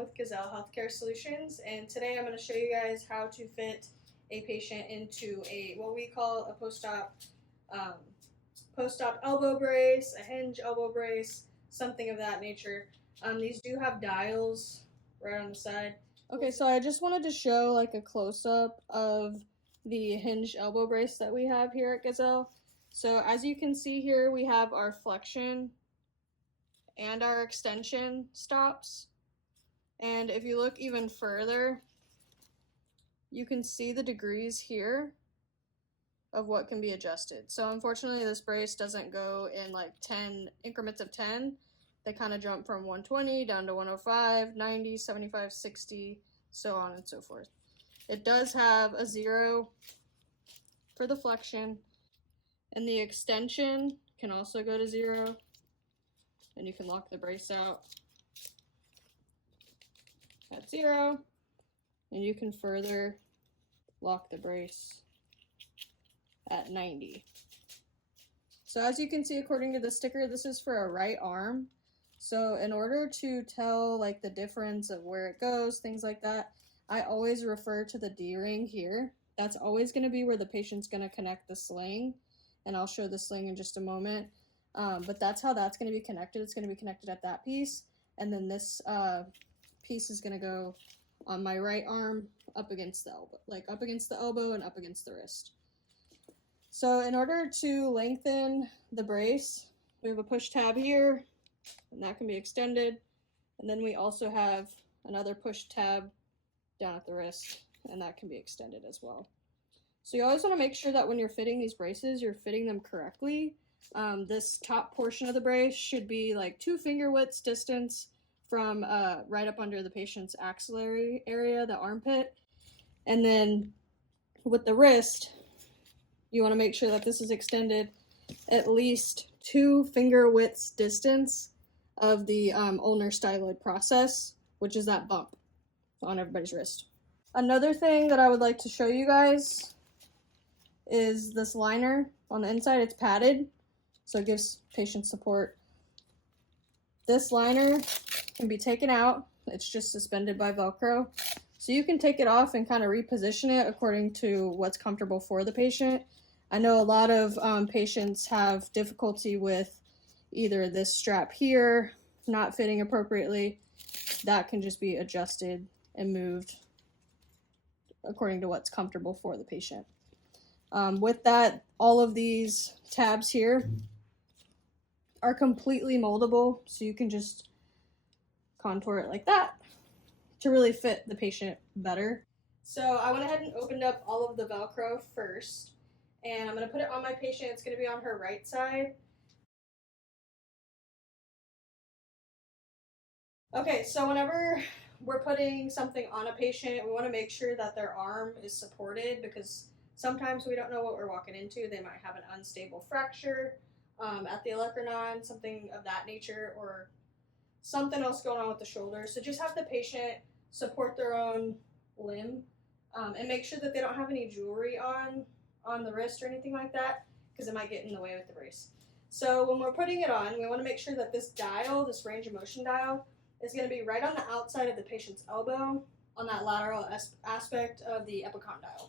with Gazelle Healthcare Solutions, and today I'm going to show you guys how to fit a patient into what we call a um, post-op elbow brace, a hinge elbow brace, something of that nature. These do have dials right on the side. Okay, so I just wanted to show like a close-up of the hinged elbow brace that we have here at Gazelle. So as you can see here, we have our flexion and our extension stops. And if you look even further, you can see the degrees here of what can be adjusted. So unfortunately this brace doesn't go in like 10 increments of 10. They kind of jump from 120 down to 105, 90, 75, 60, so on and so forth. It does have a 0 for the flexion, and the extension can also go to 0, and you can lock the brace out at 0, and you can further lock the brace at 90. So as you can see, according to the sticker, this is for a right arm. So in order to tell like the difference of where it goes, things like that, I always refer to the D-ring here. That's always going to be where the patient's going to connect the sling, and I'll show the sling in just a moment. But that's how that's going to be connected. It's going to be connected at that piece, and then this piece is going to go on my right arm up against the elbow, like up against the elbow and up against the wrist. So in order to lengthen the brace, we have a push tab here, and that can be extended. And then we also have another push tab down at the wrist, and that can be extended as well. So you always want to make sure that when you're fitting these braces, you're fitting them correctly. This top portion of the brace should be like 2 finger widths distance from right up under the patient's axillary area, the armpit. And then with the wrist, you want to make sure that this is extended at least 2 finger widths distance of the ulnar styloid process, which is that bump on everybody's wrist. Another thing that I would like to show you guys is this liner on the inside. It's padded, so it gives patient support. This liner can be taken out. It's just suspended by Velcro. So you can take it off and kind of reposition it according to what's comfortable for the patient. I know a lot of patients have difficulty with either this strap here not fitting appropriately. That can just be adjusted and moved according to what's comfortable for the patient. With that, all of these tabs here are completely moldable, so you can just contour it like that to really fit the patient better. So I went ahead and opened up all of the Velcro first, and I'm going to put it on my patient. It's going to be on her right side. Okay, so whenever we're putting something on a patient, we want to make sure that their arm is supported, because sometimes we don't know what we're walking into. They might have an unstable fracture at the olecranon, something of that nature, or something else going on with the shoulder. So just have the patient support their own limb, and make sure that they don't have any jewelry on the wrist or anything like that, because it might get in the way with the brace. So when we're putting it on, we want to make sure that this dial, this range of motion dial, is going to be right on the outside of the patient's elbow, on that lateral aspect of the epicondyle.